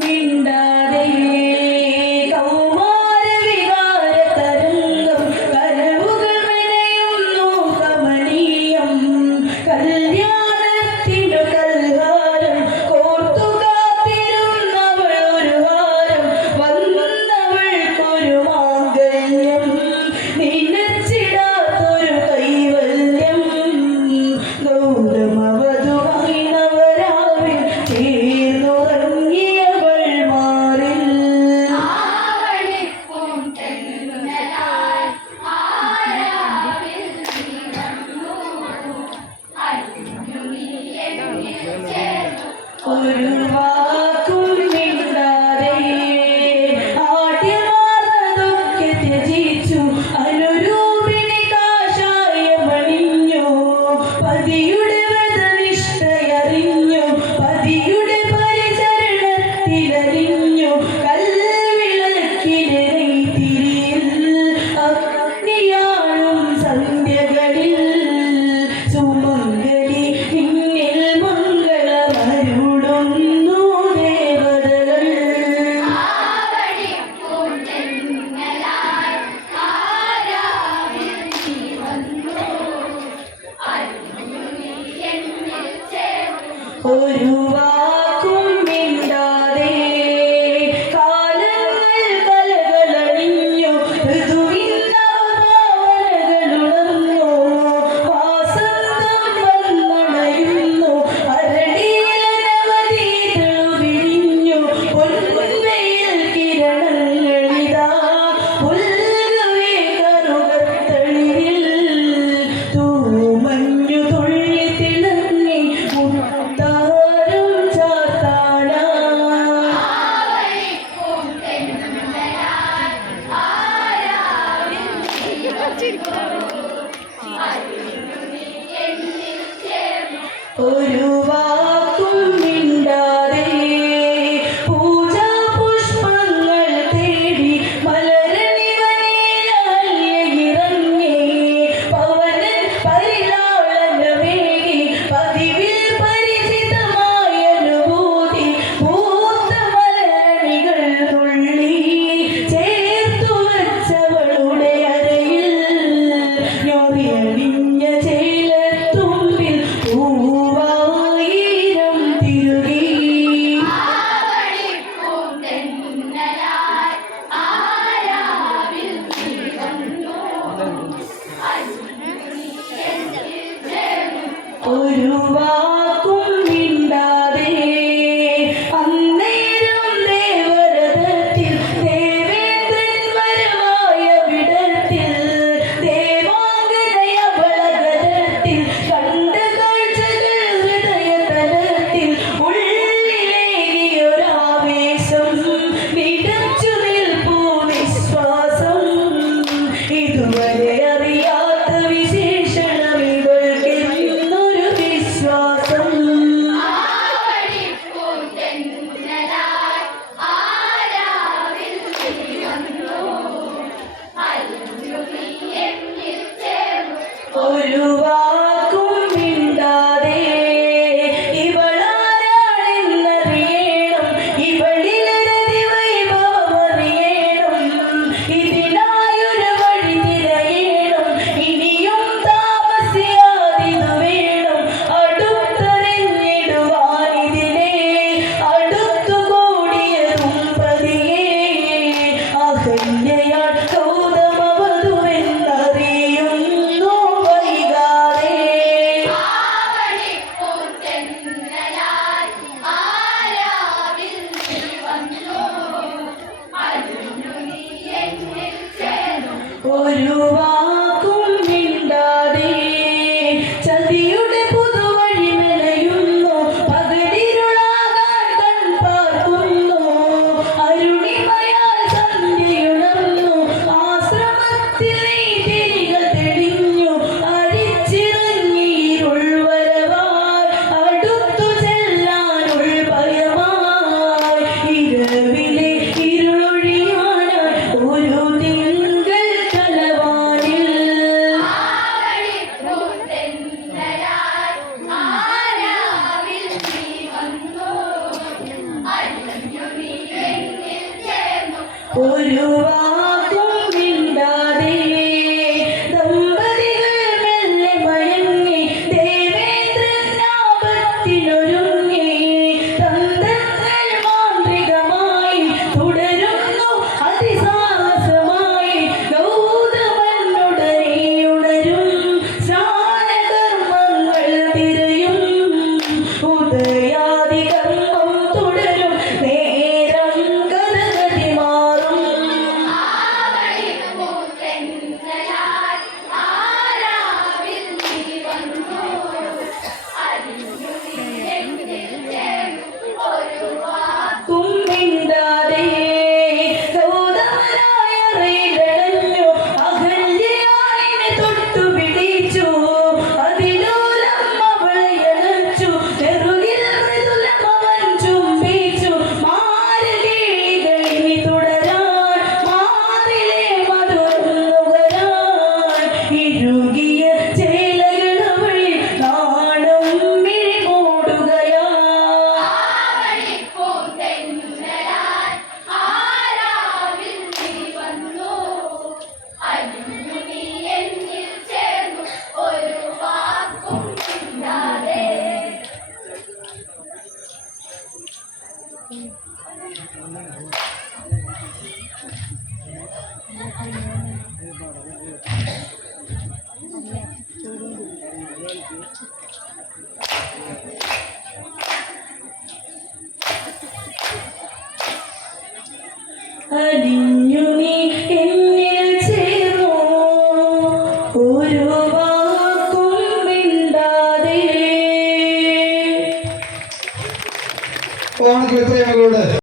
മിണ്ടാ Oh, you are. Allah. You are. Hadi.